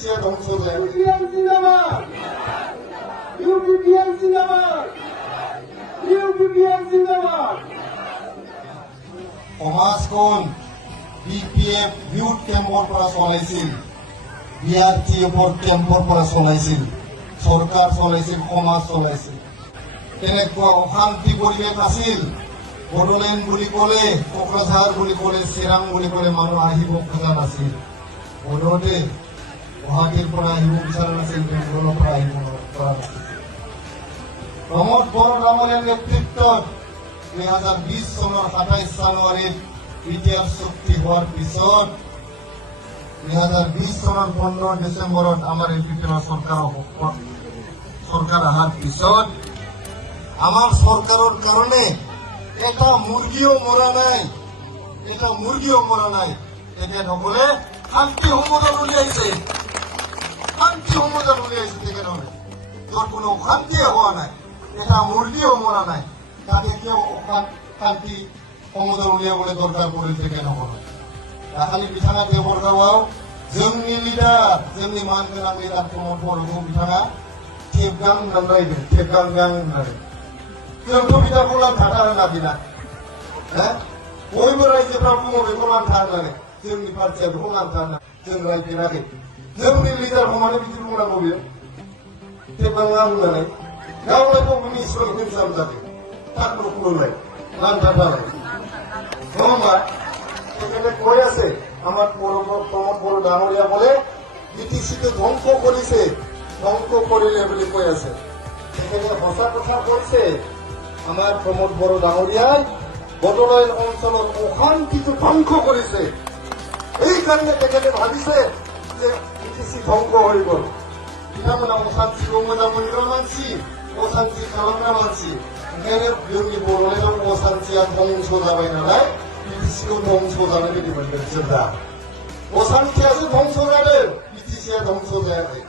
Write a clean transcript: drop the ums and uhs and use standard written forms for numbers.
BTC야 덩쳐져야 돼. UPPM जिंदाबाद UPPM जिंदाबाद UPPM जिंदाबाद সমাজখন BPF ইউথ কেম্পৰ পৰা চলাইছিল, BRTFৰ কেম্পৰ পৰা চলাইছিল, চৰকাৰ চলাইছিল, সমাজ চলাইছিল। তেনেকুৱা অশান্তি পৰিৱেশ আছিল। বড়োলেণ্ড বুলি ক'লে, কোকৰাঝাৰ বুলি ক'লে, চিৰাং বুলি ক'লে মানুহ আহিব খোজা নাছিল। বড়োতে গুৱাহাটীৰ পৰা আহিব বিচৰা নাছিল, বেংগলৰ পৰা আহিব পৰা নাছিল। প্ৰমোদ বৰদৰামলীয়াৰ নেতৃত্বত 2020 চনৰ 27 জানুৱাৰীত বিটিআৰ চুক্তি হোৱাৰ পিছত 2020 চনৰ 15 ডিচেম্বৰত আমাৰ ইউপিপিএলৰ চৰকাৰ অহাৰ পিছত আমাৰ চৰকাৰৰ কাৰণে এটা মুৰ্গীও মৰা নাই, তেখেতসকলে শান্তি সম্বোধন উলিয়াইছে, তেখেতসকলে য'ত কোনো অশান্তিয়ে হোৱা নাই, এটা মুৰ্গীও মৰা নাই। তাতে কিয় শান্তি সম্বোধন উলিয়াবলৈ দৰকাৰ পৰিল তেখেতসকলে? दाखालि बिथाङा देवरगावआव जोंनि लिडार, जोंनि मानगोनां लिडार प्रमोद बर'खौ बिथाङा टेबगां होननानै रायदों, टेबगां होननानै। जोंथ' बिथांखौ लांथाथा होना बिना, बयबो रायजोफ्रा बुङो बेखौ लांथा होननानै, जोंनि पार्टिया बेखौ लांथा होनना जों रायफेराखै। जोंनि लिडारखौ मानो बिदि बुंनांगौ बियो टेबगां होननानै? गावलाय बबेनि इसोरखौ हिंसाम जादों थारखौलाय लांथाथालाय नङा होमबा? এখানে কৈ আছে আমার প্রমোদ বড় ডাঙরিয়া বলে বিটিসিকে ধ্বংস করেছে, ধ্বংস করিলে বলে কৈ আছে। এখানে সঁচা কথা কৈছে আমার প্রমোদ বড় ডাঙরিয়ায় বড়োলেণ্ড অঞ্চলত অশান্তিটো ধ্বংস করেছে। এই কারণে তেখেতে ভাবিছে যে বিটিসি ধ্বংস হয়ে গেল। বিধানমন্ত্রী অশান্তিखौ मोजां मोनग्रा मानसि, अशान्ति खालामग्रा मानसि, ओंखायनो जोंनि बड'लेण्डआव अशान्तिया ध्वंस जाबाय नालाय BTCखौ ধ্বংস जानाय बायदि मोनदों जों दा। अशान्तियासो ध्वंस जादों, BTCया ध्वंस जायाखै।